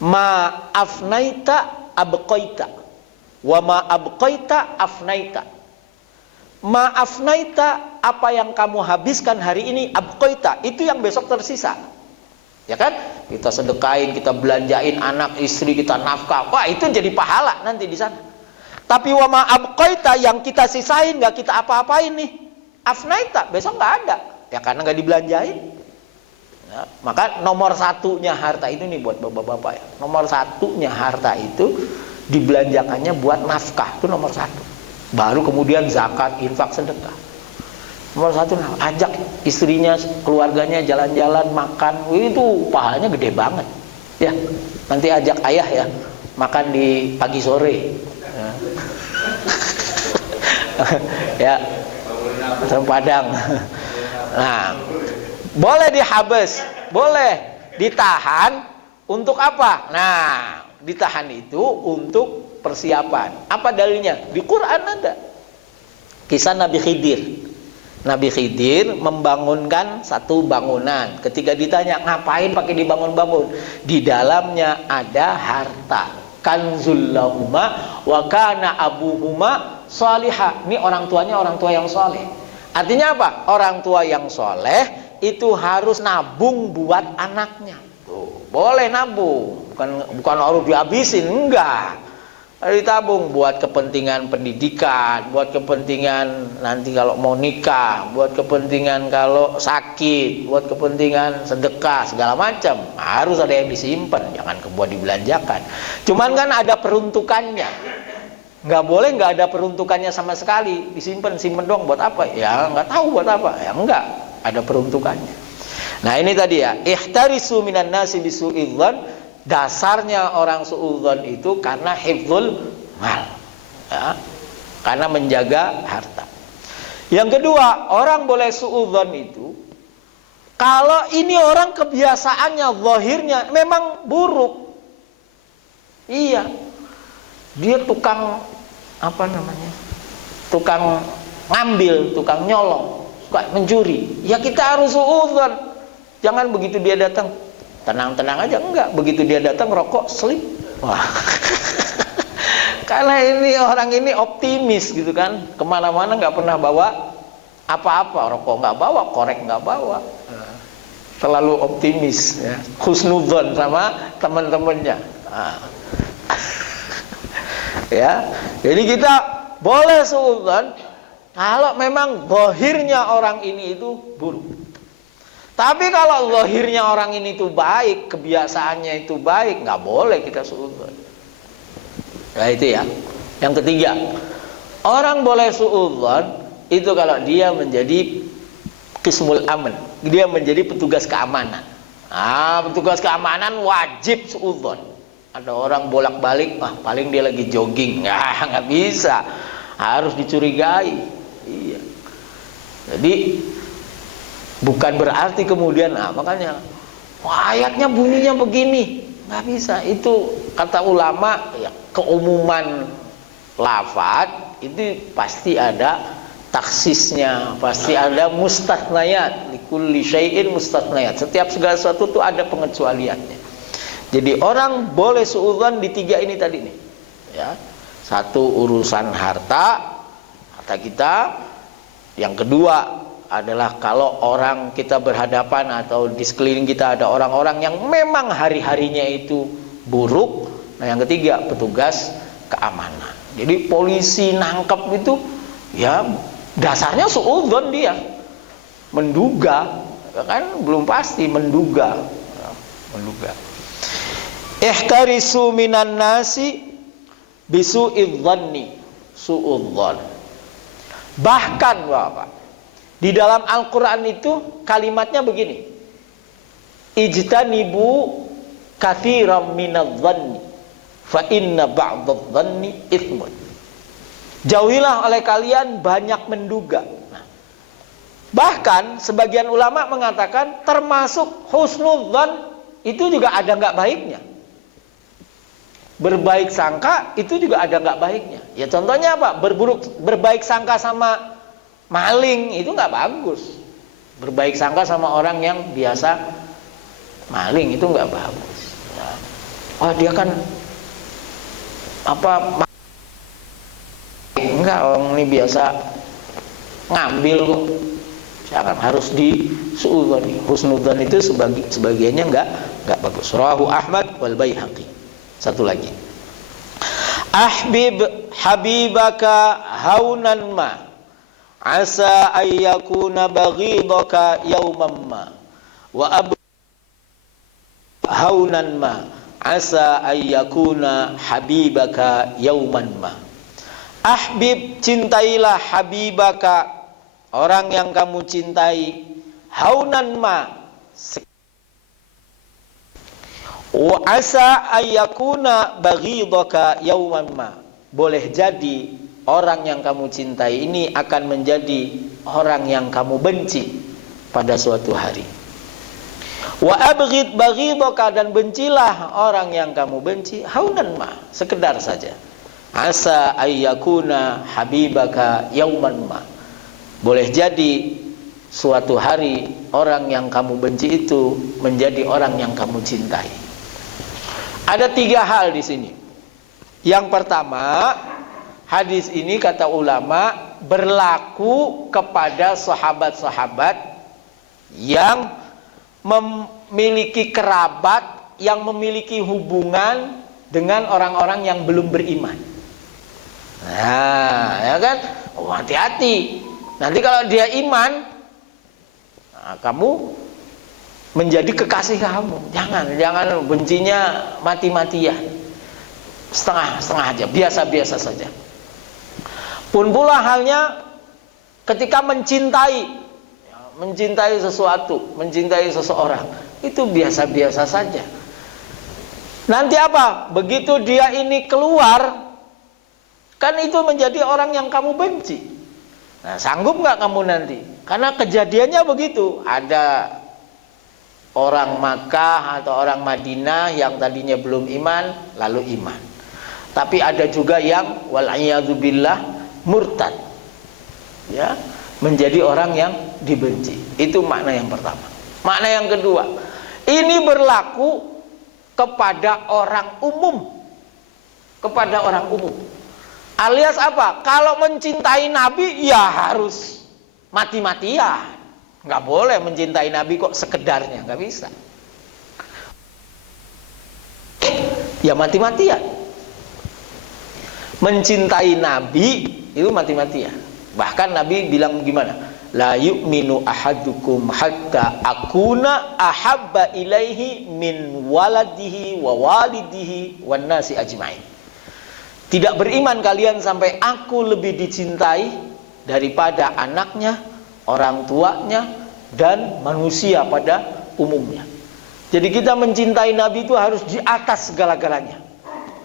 Ma afnaita abqaita, wa ma abqaita afnaita. Ma afnaita, apa yang kamu habiskan hari ini, abqaita, itu yang besok tersisa. Ya kan? Kita sedekain, kita belanjain anak, istri, kita nafkah. Wah, itu jadi pahala nanti di sana. Tapi wa ma abqaita, yang kita sisain nggak kita apa-apain nih, afnaita, besok nggak ada. Ya karena nggak dibelanjain. Ya, maka nomor satunya harta itu nih buat bapak-bapak ya. Nomor satunya harta itu dibelanjakannya buat nafkah, itu nomor satu. Baru kemudian zakat, infak, sedekah. Nomor satu, ajak istrinya, keluarganya jalan-jalan, makan, itu pahalanya gede banget. Ya, nanti ajak ayah ya, makan di pagi sore. Ya, Padang. Nah, boleh dihabes, boleh ditahan untuk apa? Nah, ditahan itu untuk persiapan. Apa dalilnya? Di Quran ada. Kisah Nabi Khidir. Nabi Khidir membangunkan satu bangunan. Ketika ditanya, ngapain pakai dibangun-bangun? Di dalamnya ada harta. Kanzul lahuma wa kana abuhuma salihah. Ini orang tuanya orang tua yang soleh. Artinya apa? Orang tua yang soleh itu harus nabung buat anaknya. Tuh, boleh nabung, bukan harus dihabisin, enggak. ditabung buat kepentingan pendidikan, buat kepentingan nanti kalau mau nikah, buat kepentingan kalau sakit, buat kepentingan sedekah, segala macam. Harus ada yang disimpan, jangan buat dibelanjakan. Cuman kan ada peruntukannya. Nggak boleh nggak ada peruntukannya sama sekali, disimpan, simpen dong buat apa? Ya nggak tahu buat apa, ya enggak, ada peruntukannya. Nah ini tadi ya, ihtarisu minan nasi bisu'idzan. Dasarnya orang suudzon itu karena hifdzul mal, ya, karena menjaga harta. Yang kedua, orang boleh suudzon itu kalau ini orang kebiasaannya, zahirnya memang buruk. Iya, dia tukang apa namanya, tukang ngambil, tukang nyolong, suka mencuri. Ya kita harus suudzon. Jangan begitu dia datang, tenang-tenang aja, enggak. Begitu dia datang rokok, selip. Wah. Karena ini orang ini optimis gitu kan, kemana-mana nggak pernah bawa apa-apa, rokok nggak bawa, korek nggak bawa. Terlalu optimis, ya. Husnudzon sama teman-temannya. Nah. Ya, jadi kita boleh suudzon kalau memang zahirnya orang ini itu buruk. Tapi kalau zahirnya orang ini itu baik, kebiasaannya itu baik, nggak boleh kita suudzon. Nah itu ya. Yang ketiga, orang boleh suudzon itu kalau dia menjadi qismul aman, dia menjadi petugas keamanan. Ah, petugas keamanan wajib suudzon. Ada orang bolak-balik, paling dia lagi jogging, nggak bisa, harus dicurigai. Iya. Jadi bukan berarti kemudian, makanya ayatnya bunyinya begini, nggak bisa. Itu kata ulama, ya, keumuman lafaz itu pasti ada taksisnya, pasti ada mustathnayat. Likulli syai'in mustathnayat. Setiap segala sesuatu itu ada pengecualiannya. Jadi orang boleh suudzon di tiga ini tadi nih, ya. Satu, urusan harta kita. Yang kedua adalah kalau orang kita berhadapan atau di sekeliling kita ada orang-orang yang memang hari-harinya itu buruk. Nah yang ketiga, petugas keamanan. Jadi polisi nangkep itu ya dasarnya suudzon, dia menduga, kan belum pasti, menduga. Ihtarisu minan nasi bisu'idzanni, suudzon. Bahkan Bapak, di dalam Al-Quran itu kalimatnya begini, ijtanibu katsiran minadh-dhanni fa inna ba'dadh-dhanni itsmun. Jauhilah oleh kalian banyak menduga. Bahkan sebagian ulama mengatakan termasuk husnudzan itu juga ada nggak baiknya. Berbaik sangka itu juga ada nggak baiknya. Ya contohnya apa? Berbaik sangka sama maling itu nggak bagus. Berbaik sangka sama orang yang biasa maling itu nggak bagus. Oh dia kan apa? Enggak, orang ini biasa ngambil kok. Jangan, harus disuudzon. Husnudzon itu sebagiannya nggak bagus. Rawahu Ahmad wal Baihaqi. Satu lagi, ahbib habibaka haunan ma asa ayyakuna baghidaka yawman ma wa haunan ma asa ayyakuna habibaka yawman ma. Ahbib, cintailah habibaka, orang yang kamu cintai, haunan ma, wa asa ayyakuna baghidaka yawman ma. Boleh jadi orang yang kamu cintai ini akan menjadi orang yang kamu benci pada suatu hari. Wa abghid baghidaka, dan bencilah orang yang kamu benci, haunan ma, sekedar saja. Asa ayyakuna habibaka yawman ma. Boleh jadi suatu hari orang yang kamu benci itu menjadi orang yang kamu cintai. Ada tiga hal di sini. Yang pertama, hadis ini kata ulama berlaku kepada sahabat-sahabat yang memiliki kerabat, yang memiliki hubungan dengan orang-orang yang belum beriman. Nah, ya kan? Oh, hati-hati. Nanti kalau dia iman, nah, kamu menjadi kekasih kamu. Jangan bencinya mati-matian. Setengah-setengah aja, biasa-biasa saja. Pun pula halnya ketika mencintai sesuatu, mencintai seseorang, itu biasa-biasa saja. Nanti apa? Begitu dia ini keluar, kan itu menjadi orang yang kamu benci. Nah, sanggup nggak kamu nanti? Karena kejadiannya begitu. Ada orang Makkah atau orang Madinah yang tadinya belum iman, lalu iman. Tapi ada juga yang wal'iyadzubillah murtad, ya, menjadi orang yang dibenci. Itu makna yang pertama. Makna yang kedua, ini berlaku kepada orang umum. Kepada orang umum. Alias apa? Kalau mencintai Nabi, ya harus mati-matian. Nggak boleh mencintai Nabi kok sekedarnya, nggak bisa. Ya mati-matian. Mencintai Nabi itu mati-matian. Bahkan Nabi bilang gimana? La yu'minu ahadukum hatta akuna ahabba ilaihi min waladihi wa walidihi wan nasi ajmain. Tidak beriman kalian sampai aku lebih dicintai daripada anaknya, orang tuanya, dan manusia pada umumnya. Jadi kita mencintai Nabi itu harus di atas segala-galanya.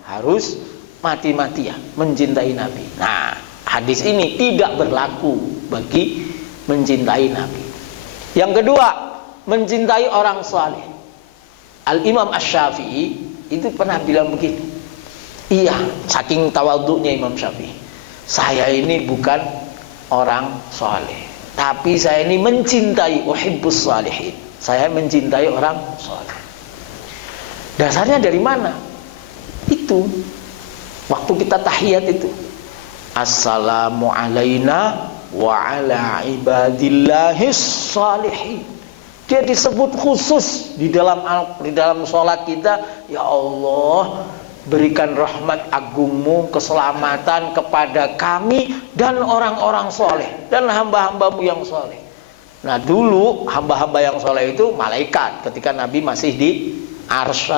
Harus mati-matian mencintai Nabi. Nah, hadis ini tidak berlaku bagi mencintai Nabi. Yang kedua, mencintai orang saleh. Al-Imam Asy-Syafi'i itu pernah bilang begitu. Iya, saking tawadhu'nya Imam Syafi'i. Saya ini bukan orang saleh, tapi saya ini mencintai uhibbus salihin. Saya mencintai orang saleh. Dasarnya dari mana? Itu waktu kita tahiyat itu. Assalamu alaina wa ala ibadillahis salihin. Dia disebut khusus di dalam sholat kita. Ya Allah, berikan rahmat agungmu, keselamatan kepada kami dan orang-orang soleh dan hamba-hambamu yang soleh. Nah, dulu hamba-hamba yang soleh itu malaikat. Ketika Nabi masih di Arsy,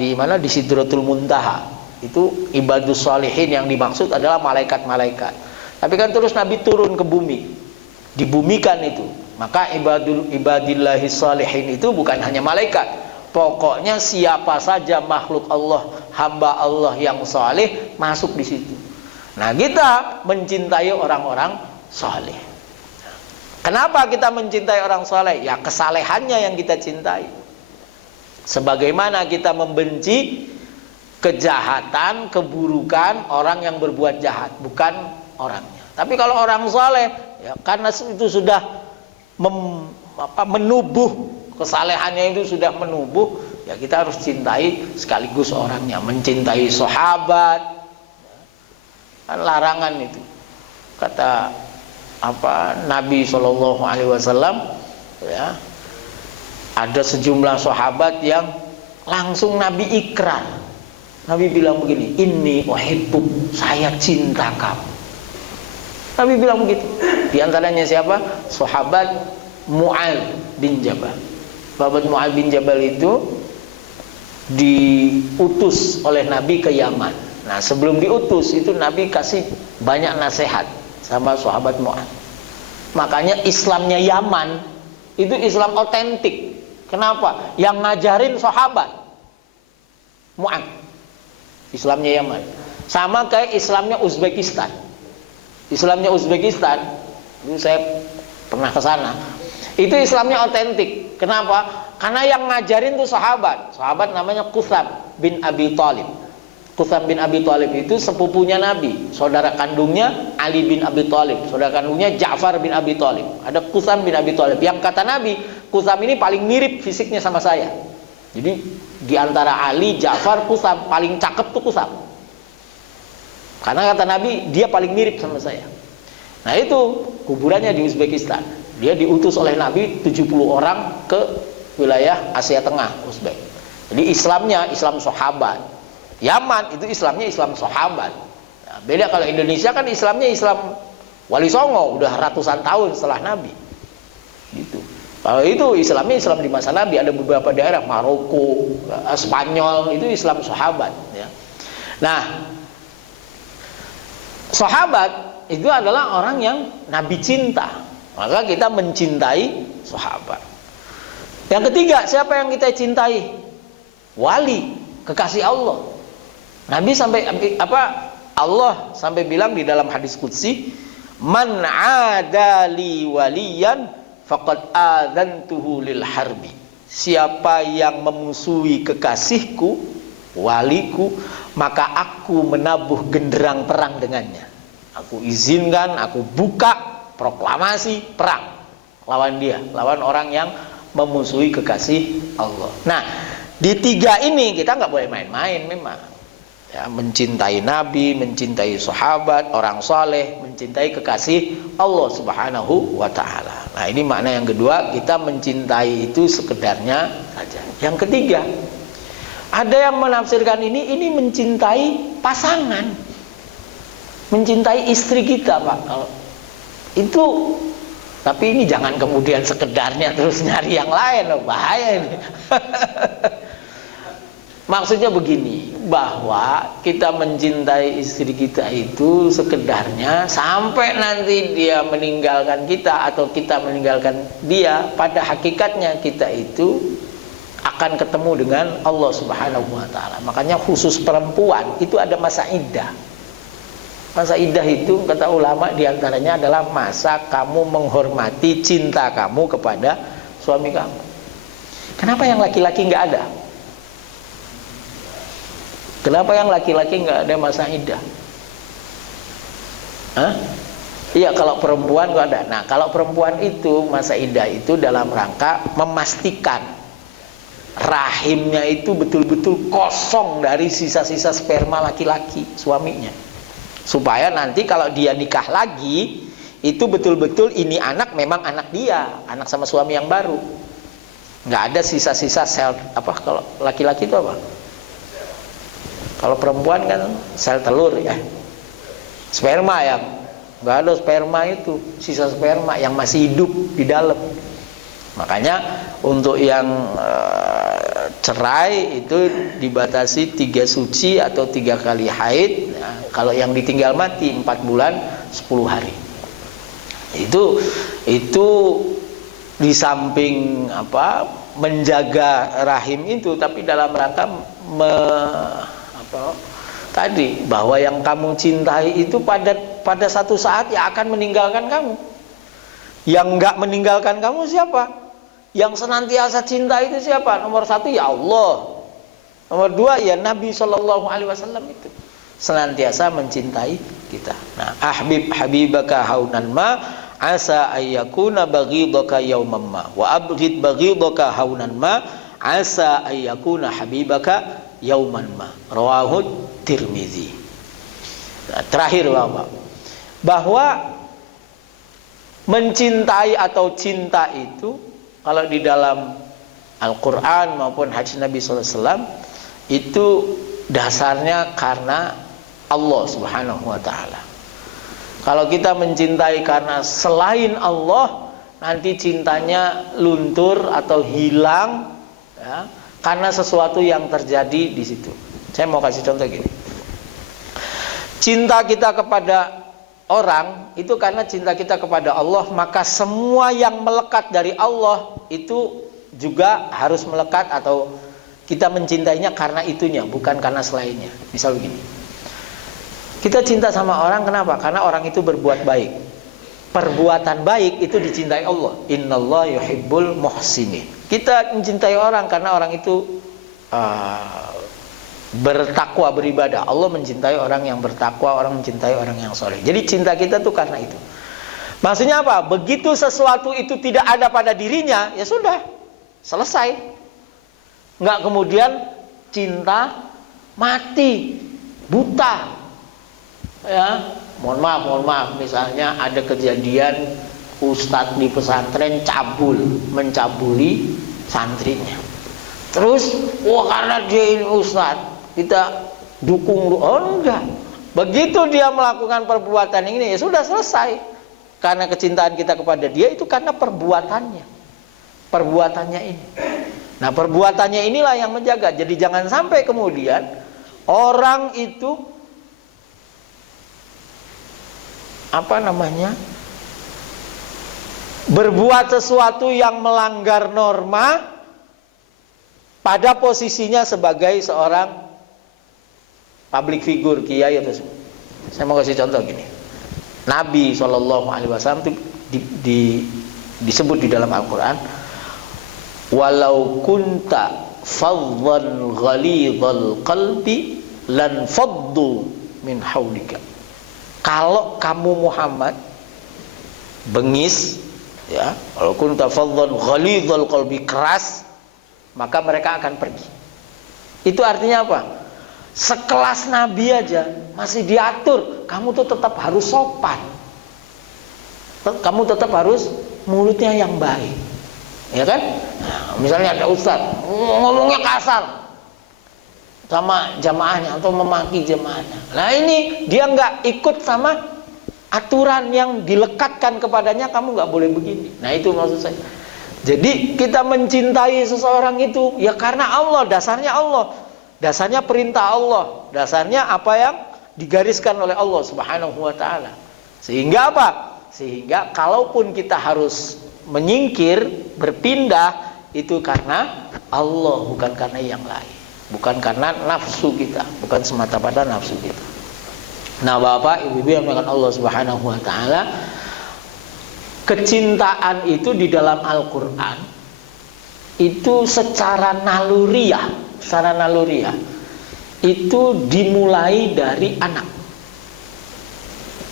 di mana, di Sidratul Muntaha, itu ibadus sholihin yang dimaksud adalah malaikat-malaikat. Tapi kan terus Nabi turun ke bumi, dibumikan itu. Maka ibadillahis sholihin itu bukan hanya malaikat. Pokoknya siapa saja makhluk Allah, hamba Allah yang saleh masuk di situ. Nah, kita mencintai orang-orang saleh. Kenapa kita mencintai orang saleh? Ya, kesalehannya yang kita cintai. Sebagaimana kita membenci kejahatan, keburukan orang yang berbuat jahat, bukan orangnya. Tapi kalau orang saleh, ya karena itu sudah menubuh, kesalehannya itu sudah menubuh, ya kita harus cintai sekaligus orangnya. Mencintai sahabat, kan larangan itu. Kata Nabi SAW, ya, ada sejumlah sahabat yang langsung Nabi ikrar. Nabi bilang begini, inni uhibbuk, saya cinta kamu. Nabi bilang begitu. Di antaranya siapa? Sahabat Mu'adz bin Jabal. Sahabat Mu'adz bin Jabal itu diutus oleh Nabi ke Yaman. Nah, sebelum diutus itu Nabi kasih banyak nasihat sama sahabat Mu'adz. Makanya Islamnya Yaman itu Islam otentik. Kenapa? Yang ngajarin sahabat Mu'adz. Islamnya Yaman. Sama kayak Islamnya Uzbekistan. Islamnya Uzbekistan, itu saya pernah ke sana. Itu Islamnya otentik. Kenapa? Karena yang ngajarin itu sahabat. Sahabat namanya Qutham bin Abi Thalib. Qutham bin Abi Thalib itu sepupunya Nabi, saudara kandungnya Ali bin Abi Thalib, saudara kandungnya Ja'far bin Abi Thalib. Ada Qutham bin Abi Thalib. Yang kata Nabi, Qutham ini paling mirip fisiknya sama saya. Jadi di antara Ali, Ja'far, Qutham paling cakep tuh Qutham. Karena kata Nabi, dia paling mirip sama saya. Nah, itu kuburannya di Uzbekistan. Dia diutus oleh Nabi 70 orang ke wilayah Asia Tengah, Uzbek. Jadi Islamnya Islam sahabat. Yaman itu Islamnya Islam sahabat. Nah, beda kalau Indonesia kan Islamnya Islam Wali Songo, udah ratusan tahun setelah Nabi. Gitu. Kalau itu Islamnya Islam di masa Nabi, ada beberapa daerah Maroko, Spanyol itu Islam sahabat. Ya. Nah, sahabat itu adalah orang yang Nabi cinta, maka kita mencintai sahabat. Yang ketiga, siapa yang kita cintai? Wali, kekasih Allah. Nabi sampai Allah sampai bilang di dalam hadis qudsi, man adali waliyan faqad adzantuhu lil harbi. Siapa yang memusuhi kekasihku, waliku, maka aku menabuh genderang perang dengannya. Aku izinkan, aku buka proklamasi perang lawan dia, lawan orang yang memusuhi kekasih Allah. Nah, di tiga ini kita nggak boleh main-main memang. Ya, mencintai Nabi, mencintai sahabat, orang soleh, mencintai kekasih Allah Subhanahu wa Ta'ala. Nah, ini makna yang kedua, kita mencintai itu sekedarnya saja. Yang ketiga, ada yang menafsirkan ini mencintai pasangan, mencintai istri kita, Pak. Kalau itu, tapi ini jangan kemudian sekedarnya terus nyari yang lain, loh, bahaya ini. Maksudnya begini, bahwa kita mencintai istri kita itu sekedarnya sampai nanti dia meninggalkan kita atau kita meninggalkan dia, pada hakikatnya kita itu akan ketemu dengan Allah Subhanahu wa Ta'ala. Makanya khusus perempuan itu ada masa iddah. Masa iddah itu kata ulama diantaranya adalah masa kamu menghormati cinta kamu kepada suami kamu. Kenapa yang laki-laki nggak ada? Kenapa yang laki-laki nggak ada masa iddah? Hah? Iya, kalau perempuan kok ada. Nah, kalau perempuan itu masa iddah itu dalam rangka memastikan rahimnya itu betul-betul kosong dari sisa-sisa sperma laki-laki suaminya, supaya nanti kalau dia nikah lagi itu betul-betul ini anak memang anak dia, anak sama suami yang baru, nggak ada sisa-sisa sel apa. Kalau laki-laki itu apa? Kalau perempuan kan sel telur ya, sperma ya, nggak ada sperma itu, sisa sperma yang masih hidup di dalam. Makanya untuk yang cerai itu dibatasi 3 suci atau 3 kali haid. Nah, kalau yang ditinggal mati 4 bulan 10 hari. Itu di samping menjaga rahim itu, tapi dalam rangka tadi bahwa yang kamu cintai itu pada satu saat ya akan meninggalkan kamu. Yang enggak meninggalkan kamu siapa? Yang senantiasa cinta itu siapa? Nomor 1 ya Allah. Nomor 2 ya Nabi SAW itu senantiasa mencintai kita. Nah, ahbib habibaka haunan ma asa ayyakuna baghidaka yauman ma wa abghid baghidaka haunan ma asa ayyakuna habibaka yauman ma. Rawahu Tirmizi. Nah, terakhir Bapak, bahwa mencintai atau cinta itu kalau di dalam Al-Quran maupun hadis Nabi SAW itu dasarnya karena Allah Subhanahu wa Ta'ala. Kalau kita mencintai karena selain Allah, nanti cintanya luntur atau hilang ya, karena sesuatu yang terjadi di situ. Saya mau kasih contoh gini. Cinta kita kepada orang itu karena cinta kita kepada Allah, maka semua yang melekat dari Allah itu juga harus melekat, atau kita mencintainya karena itunya, bukan karena selainnya. Misal begini, kita cinta sama orang kenapa? Karena orang itu berbuat baik. Perbuatan baik itu dicintai Allah. Innallaha yuhibbul muhsinin. Kita mencintai orang karena orang itu bertakwa, beribadah. Allah mencintai orang yang bertakwa, orang mencintai orang yang soleh. Jadi cinta kita tuh karena itu. Maksudnya apa? Begitu sesuatu itu tidak ada pada dirinya, ya sudah, selesai. Nggak kemudian cinta mati, buta. Ya, mohon maaf. Misalnya ada kejadian ustadz di pesantren mencabuli santrinya. Terus, karena dia ini ustadz, kita dukung. Oh enggak. Begitu dia melakukan perbuatan ini, ya sudah selesai. Karena kecintaan kita kepada dia itu karena perbuatannya. Perbuatannya ini. Nah, perbuatannya inilah yang menjaga. Jadi jangan sampai kemudian orang itu berbuat sesuatu yang melanggar norma pada posisinya sebagai seorang public figure, kiai atau saya mau kasih contoh gini. Nabi SAW itu disebut di dalam Al-Quran, walau kunta faddan ghalidhal qalbi lan faddu min haulika. Kalau kamu Muhammad bengis, ya, walau kunta faddan ghalidhal qalbi, keras, maka mereka akan pergi. Itu artinya apa? Sekelas Nabi aja masih diatur, kamu tuh tetap harus sopan, kamu tetap harus mulutnya yang baik, ya kan? Nah, misalnya ada ustadz ngomongnya kasar sama jamaahnya atau memaki jamaahnya, nah ini dia nggak ikut sama aturan yang dilekatkan kepadanya, kamu nggak boleh begini. Nah itu maksud saya. Jadi kita mencintai seseorang itu ya karena Allah, dasarnya Allah. Dasarnya perintah Allah, dasarnya apa yang digariskan oleh Allah Subhanahu wa taala. Sehingga apa? Sehingga kalaupun kita harus menyingkir, berpindah, itu karena Allah, bukan karena yang lain. Bukan karena nafsu kita, bukan semata-mata nafsu kita. Nah, Bapak, Ibu yang dimuliakan Allah Subhanahu wa taala, kecintaan itu di dalam Al-Qur'an itu secara naluriah itu dimulai dari anak.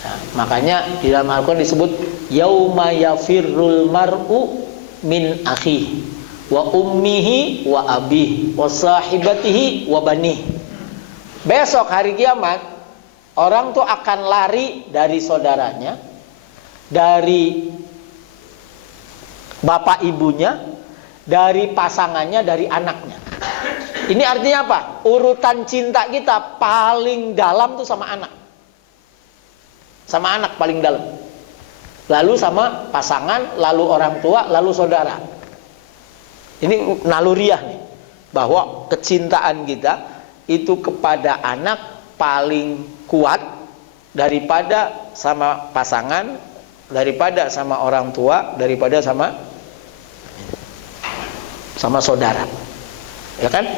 Nah, makanya di dalam Al-Quran disebut yauma yafirrul mar'u min akhihi wa ummihi wa abihi wa sahibatihi wa banihi. Besok hari kiamat orang tuh akan lari dari saudaranya, dari bapak ibunya, dari pasangannya, dari anaknya. Ini artinya apa? Urutan cinta kita paling dalam tuh sama anak. Sama anak paling dalam. Lalu sama pasangan, lalu orang tua, lalu saudara. Ini naluriah nih. Bahwa kecintaan kita itu kepada anak paling kuat daripada sama pasangan, daripada sama orang tua, daripada sama saudara. Ya kan?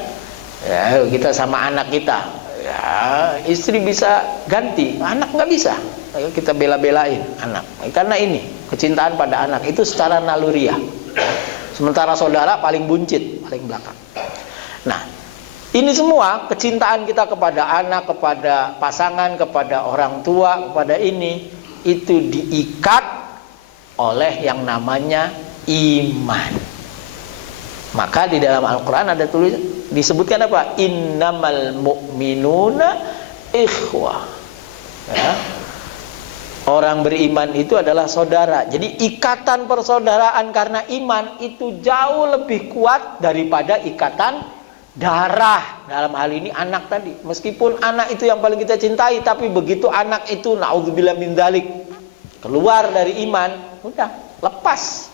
Ya, kita sama anak kita, ya, istri bisa ganti, anak nggak bisa. Ayo kita bela-belain anak, karena ini kecintaan pada anak itu secara naluriah. Sementara saudara paling buncit, paling belakang. Nah, ini semua kecintaan kita kepada anak, kepada pasangan, kepada orang tua, kepada ini itu diikat oleh yang namanya iman. Maka di dalam Al-Quran ada tulis disebutkan apa? Innamal mu'minuna ikhwah. Ya. Orang beriman itu adalah saudara. Jadi ikatan persaudaraan karena iman itu jauh lebih kuat daripada ikatan darah. Dalam hal ini anak tadi. Meskipun anak itu yang paling kita cintai, tapi begitu anak itu naudzubillah min dzalik keluar dari iman, udah lepas.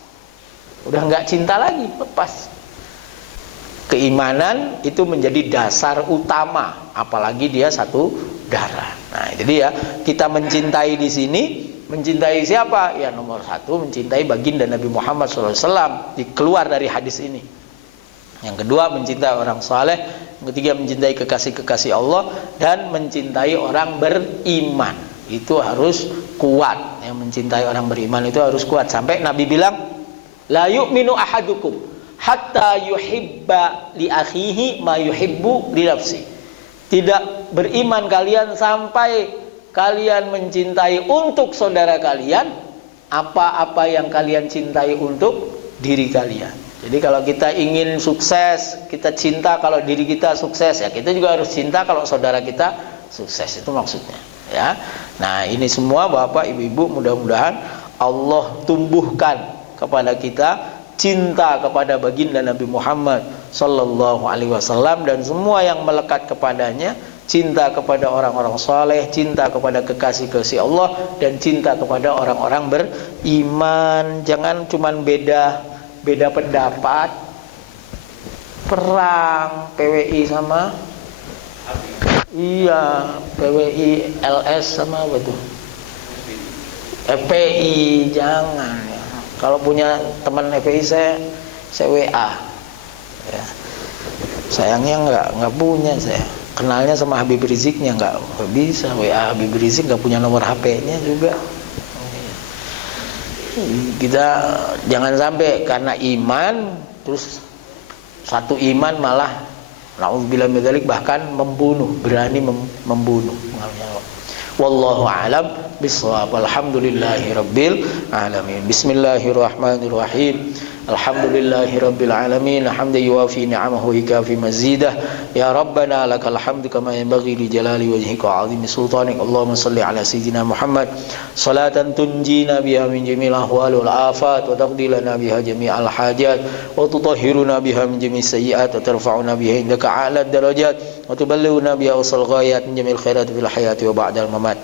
Udah nggak cinta lagi, lepas. Keimanan itu menjadi dasar utama, apalagi dia satu darah. Nah, jadi ya kita mencintai di sini, mencintai siapa? Ya nomor satu mencintai baginda Nabi Muhammad SAW, keluar dari hadis ini. Yang kedua mencintai orang saleh, yang ketiga mencintai kekasih-kekasih Allah, dan mencintai orang beriman. Itu harus kuat. Yang mencintai orang beriman itu harus kuat. Sampai Nabi bilang, la yu'minu ahadukum hatta yuhibba li akhihi ma yuhibbu li nafsi. Tidak beriman kalian sampai kalian mencintai untuk saudara kalian apa-apa yang kalian cintai untuk diri kalian. Jadi kalau kita ingin sukses, kita cinta kalau diri kita sukses, ya kita juga harus cinta kalau saudara kita sukses. Itu maksudnya, ya. Nah, ini semua Bapak Ibu, mudah-mudahan Allah tumbuhkan kepada kita cinta kepada baginda Nabi Muhammad sallallahu alaihi wasallam, dan semua yang melekat kepadanya cinta kepada orang-orang saleh, cinta kepada kekasih-kekasih Allah, dan cinta kepada orang-orang beriman. Jangan cuman beda pendapat. Perang PWI sama PWI LS sama apa tuh? FPI, jangan ya. Kalau punya teman FPI saya WA. Ya. Sayangnya nggak punya saya. Kenalnya sama Habib Riziknya nggak bisa. WA Habib Rizik nggak punya nomor HP-nya juga. Kita jangan sampai karena iman terus satu iman malah na'udzubillah min dzalik bahkan membunuh, berani membunuh. Wallahu a'lam bishawab. Alhamdulillahirabbil alamin. Bismillahirrahmanirrahim. Alhamdulillahirabbil alamin. Hamdan yuwafi ni'amahu wa yukafi mazidah. Ya Rabbana lakal hamdu kama yanbaghi li jalali wajhika wa 'azimi sultanik. Allahumma shalli ala sayyidina Muhammad salatan tunjina biha min jami'il ahwal wal afat wa taqdi lana biha jami'al hajat wa tutahhiruna biha min jami'is sayyi'at wa tarfa'una biha indaka a'la darajat wa tuballighuna biha awsal ghayat min jami'il khairat fil hayati wa ba'dal mamat.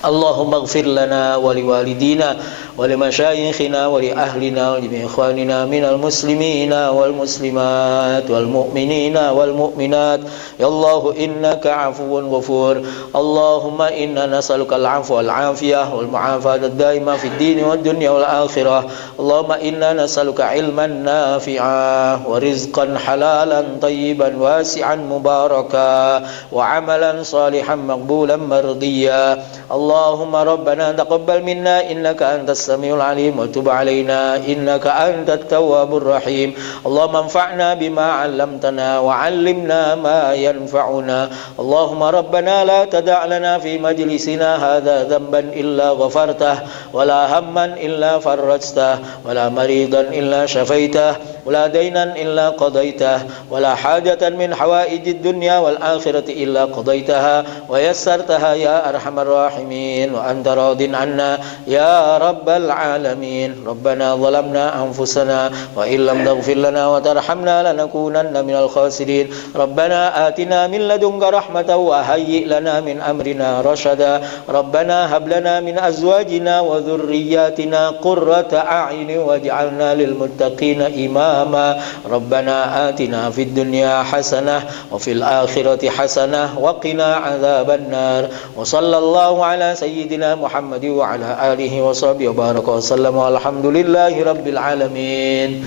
Allahumma ighfir lana wa liwalidina wa limashayikhina wa li ahlina wa li ikhwanina minal muslimina wal muslimat wal mu'minina wal mu'minat. Ya Allah innaka afuwun ghafur. Allahumma inna nas'aluka al-'afwa wal 'afiyah wal mu'afata ad-daimah fid din wad dunya wal akhirah. Allahumma inna nas'aluka 'ilman nafi'a wa rizqan halalan tayyiban wasi'an mubaraka wa 'amalan salihan maqbulan mardiyya. Allahumma rabbana taqabbal minna innaka antas samiul alim wa tub alaina innaka antat tawwabur rahim. Allahumma anfa'na bima 'allamtana wa 'allimna ma yanfa'una. Allahumma rabbana la tada' lana fi majlisina hadha dhanban illa ghafartah wa la hamman illa farajtah wa la maridan illa shafaitah wa la daynan illa qadaitah wa la hajatan min hawaijid dunya wal akhirati illa qadaitaha wa yassartaha ya arhamar rahimin. وأنت راض عنا يا رب العالمين. ربنا ظلمنا أنفسنا وإن لم تغفر لنا وترحمنا لنكونن من الخاسرين. ربنا آتنا من لدنك رحمة وهيئ لنا من أمرنا رشدا. ربنا هب لنا من أزواجنا وذرياتنا قرة أعين واجعلنا للمتقين إماما. ربنا آتنا في الدنيا حسنة وفي الآخرة حسنة وقنا عذاب النار. وصلى الله على سيدنا محمد وعلى آله وصحبه وبارك وسلم والحمد لله رب العالمين.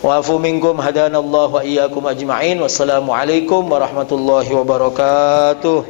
وعفو منكم هدانا الله وإياكم أجمعين. والسلام عليكم ورحمة الله وبركاته.